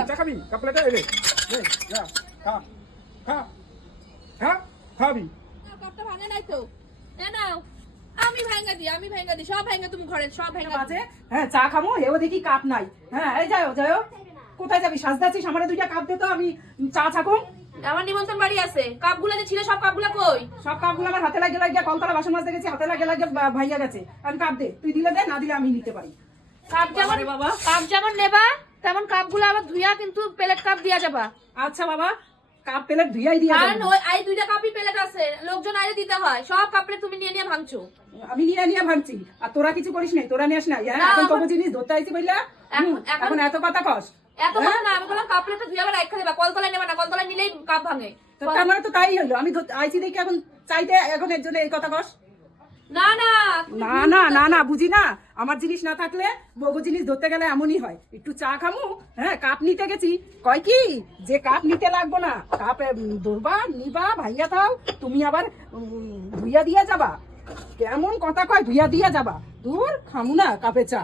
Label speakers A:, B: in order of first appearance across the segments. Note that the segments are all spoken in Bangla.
A: চা খাবি কাপ প্লেটে এনে নে যা খা খা খা খাবি
B: কাপটা ভাঙে নাই তো এ নাও আমি ভাঙা দিই আমি ভাঙা দিই সব ভাঙা তুমি ঘরে সব ভাঙা
C: বাজে হ্যাঁ চা খামো হেও দেখি কাপ নাই হ্যাঁ এই যাও যাও কোথায় যাবি সাজদাছিস আমার দুইটা কাপ দে তো আমি চা ছাকুম
B: আমার নিমন্ত্রণ বাড়ি আছে কাপগুলো যে ছিল সব কাপগুলো কই
C: সব কাপগুলো আমার হাতে লাগে লাগে কলতলা বাসন মাজতে গেছি হাতে লাগে লাগে ভাইয়া গেছে আমি কাপ দে তুই দিলে দে না দিলে আমি নিতে পারি
B: কাপ যেমন
C: বাবা।
B: কাপ যেমন নেবা তেমন কাপগুলো আবার ধুইয়া কিন্তু প্লেট কাপ দিয়া যাবা।
C: আচ্ছা বাবা কাপ প্লেট ধুইয়াই দিয়ে
B: কারণ ওই এই দুইটা কাপই প্লেট আছে লোকজন আইলে দিতে হয় সব কাপড়ে তুমি নিয়ে নিয়ে ভাঙছো।
C: আমি নিয়ে নিয়ে ভাবছি আর তোরা কিছু করিস নাই তোরা নিয়ে আস না হ্যাঁ এখন
B: এখন-
C: জিনিস ধরতে আইছি বললা
B: এখন-
C: এত কথা কস।
B: এত কথা না আমি বললাম কাপ প্লেটটা ধুইয়া আবার রাখা দেবা কলতলায় নেবা না কলতলায় নিলেই কাপ ভাঙে।
C: তো তার মানে তো তাই হইল আমি আইছি দেখি এখন চাইতে এখন এর জন্য এই কথা কস।
B: না না
C: না না না না বুঝি না। আমার জিনিস না থাকলে বগু জিনিস ধরতে গেলে এমনই হয়। একটু চা খামু হ্যাঁ কাপ নিতে গেছি। কয় কি? যে কাপ নিতে লাগবো না কাপ ধরবা নিবা ভাইয়া থাও তুমি আবার ধুইয়া দিয়া যাবা। কেমন কথা কয় ধুইয়া দিয়া যাবা। দূর খামু না কাপে চা।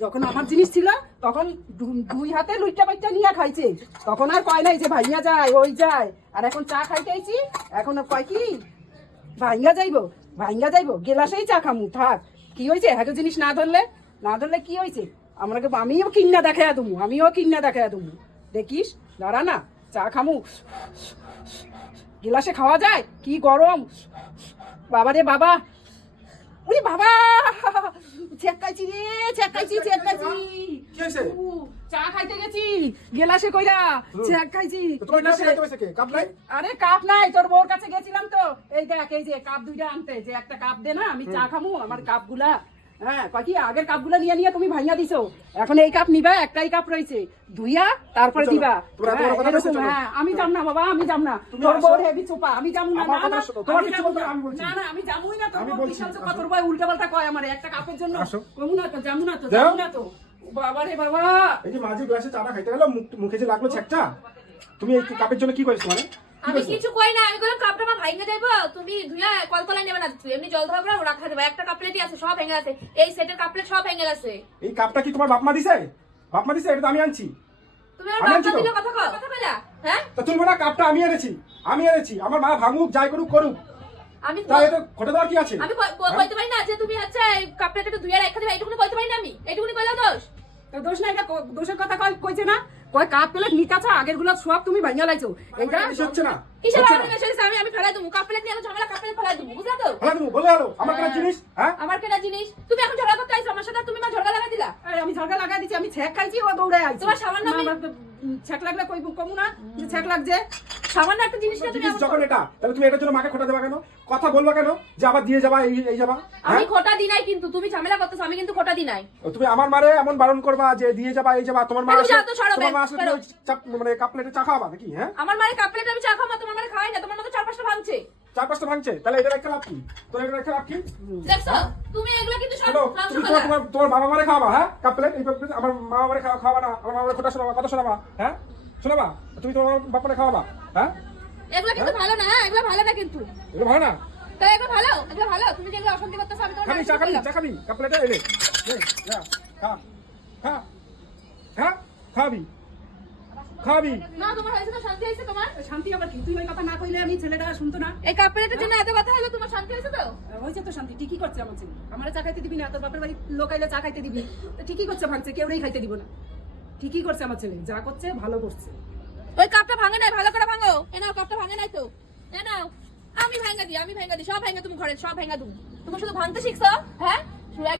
C: যখন আমার জিনিস ছিল তখন দুই হাতে লুইটা বাইটা নিয়ে খাইছে। তখন আর কয় নাই যে ভাইয়া যায় ওই যায়। আর এখন চা খাইতে আইছি এখন কয় কি? ভাইয়া যাইবো। ভাইঙ্গা যাইবো, গেলাসেই চা খামু, থাক। কি হয়েছে? হ্যাঁ জিনিস না ধরলে? না ধরলে কি হয়েছে? আমাকে আমিও কিন্না দেখাইয়া তুমি আমিও কিন্না দেখাইয়া তুমি দেখিস? দাঁড়া না, চা খামু। গেলাসে খাওয়া যায়? কি গরম। বাবা রে বাবা। উরি বাবা! চেকাইছি রে চেকাইছি চেকাইছি
A: কি হয়েছে?
C: চা খাইতে গেছি। গেলাসে কইরা চেক খাইছি।
A: তোমার কাছে খাইতে হয়েছে কে? কাপ নাই?
C: আরে কাপ নাই তোর বউর কাছে গেছিলাম তো। এই দেখ এই যে কাপ দুইটা আনতে যে একটা কাপ দে না আমি চা খামু আমার কাপগুলা। হ্যাঁ কয় আগের কাপগুলা নিয়ে নিয়ে তুমি ভাইয়া দিছো। এখন এই কাপ নিবা একটাই কাপ রয়েছে। ধুইয়া তারপরে দিবা। হ্যাঁ। হ্যাঁ আমি যাম না বাবা আমি যাম না। তোর। বউর হেভি চোপা আমি যাম না না না আমি না। না না আমি যাবই না তোর বিশাল চোপা তোর বউ উল্টা পাল্টা কয় আমার একটা কাপের জন্য। কমু না তো যাব না তো। যাব না তো। বাবা রে বাবা।
A: এই যে মাঝে গ্লাসে চাটা খাইতে গেল মুখে যে লাগল ছ্যাকটা তুমি এই কাপের জন্য কি মানে?
B: আমি কিছু কই না আমি কাপটা আমার ভাঙে তুমি নেবে না এমনি জল ধরবে রাখা দেবে। একটা কাপ প্লেটই আছে সব ভেঙে গেছে। এই সেটের কাপ প্লেট সব ভেঙে
A: এই কাপটা কি তোমার বাপ মা দিছে? বাপ মা দিছে? এটা আমি আনছি।
B: তুমি আমার দিলে কথা কও কথা কইলা হ্যাঁ?
A: তা তুলবো না কাপটা আমি এনেছি আমি এনেছি। আমার মা ভাঙুক যাই করুক করুক।
B: আমি
A: তাই এটা ঘটে দেওয়ার কি আছে?
B: আমি কই- কইতে পারি না যে তুমি ধুইয়া রাখা দেবে এইটুকুনি কইতে পারি না আমি? এইটুকুনি কইলা দোষ?
C: তো দোষ না এটা দোষের কথা কয় কইছে না? কয় কাপ প্লেট নিতাছ আগেরগুলো সব তুমি ভাঙিয়া লাইছো। এটা
A: কিছু হচ্ছে না?
B: কিসের
A: হচ্ছে না।
B: মেশে আমি আমি ফেলাই দেবো। কাপ প্লেট নিয়ে আমি ঝামেলা কাপ প্লেট ফেলাই দেবো। বুঝলা তো?
A: ফেলাই তুমি বলে আলো। আমার কেনা জিনিস হ্যাঁ?
B: আমার কেনা জিনিস। তুমি এখন ঝগড়া করতে আইছো আমার সাথে? তুমি মা ঝগড়া লাগা দিলা?
C: আরে আমি ঝগড়া লাগাই দিছি আমি ছ্যাক খাইছি ও দৌড়ে আইছি।
B: তোমার সামান্য
C: ছ্যাক লাগলে কই কমু না যে ছ্যাক লাগছে।
B: সামান্য একটা জিনিস না তুমি
A: যখন এটা তাহলে তুমি এটার জন্য মাকে খোটা দেবা কেন? কথা বলবা কেন? যে আবার দিয়ে যাবা এই এই যাবা
B: আমি
A: হ্যাঁ?
B: খোটা দি নাই কিন্তু তুমি ঝামেলা করতেছো আমি কিন্তু খোটা দি নাই।
A: তুমি আমার মারে এমন বারণ করবা যে দিয়ে যাবা এই যাবা তোমার মা তোমার মা আসলে চাপ- মানে কাপ প্লেটে চা খাওয়াবা নাকি হ্যাঁ?
B: আমার মায়ের কাপ প্লেট আমি চা খাব তোমার মায়ের খাওয়াই না তোমার মতো চার পাঁচটা ভাঙছে।
A: চার পাঁচটা ভাঙছে। তাহলে এটা একটা লাভ কি? তোর এটা একটা লাভ কি?
B: তুমি এগুলো কিন্তু সব
A: তুমি তোমার তোমার বাবা মারে খাওয়াবা হ্যাঁ? কাপ প্লেট এই আমার মা খাওয়া খাওয়াবা না। আমার মা মারে খোটা শোনাবা কথা শোনাবা হ্যাঁ? শোনাবা? তুমি তোমার বাপারে খাওয়াবা হ্যাঁ?
B: এগুলো কিন্তু ভালো না হ্যাঁ? এগুলো ভালো না কিন্তু।
A: এগুলো ভালো না?
B: তাই এগুলো ভালো? এগুলো ভালো? তুমি যেগুলো অশান্তি করতেছো? আমি তোমার
A: খাবি চা খাবি চা খাবি কাপ প্লেটে এনে নে, যা, খা। খা। খা। খাবি। খাবি?
B: না তোমার হয়েছে তো শান্তি হয়েছে তোমার?
C: শান্তি আবার কি তুই ওই কথা না কইলে আমি ছেলেটা শুনতো না।
B: এই কাপ প্লেটের জন্য এত কথা হলো তোমার শান্তি হয়েছে তো?
C: হয়েছে তো শান্তি ঠিকই করছে আমার ছেলে। আমার চা খাইতে দিবি না তোর বাপের বাড়ি লোক আইলে চা খাইতে দিবি। তো ঠিকই করছে ভাঙছে কেউরেই খাইতে দিব না। ঠিকই করছে আমার ছেলে যা করছে ভালো করছে।
B: ওই কাপটা ভাঙে নাই ভালো করে ভাঙো। এ নাও কাপটা ভাঙে নাই তো। এ নাও আমি ভাঙা দিই আমি ভাঙা দিই সব ভাঙা তুমি ঘরে সব ভাঙা তুমি তুমি শুধু ভাঙতে শিখছো হ্যাঁ?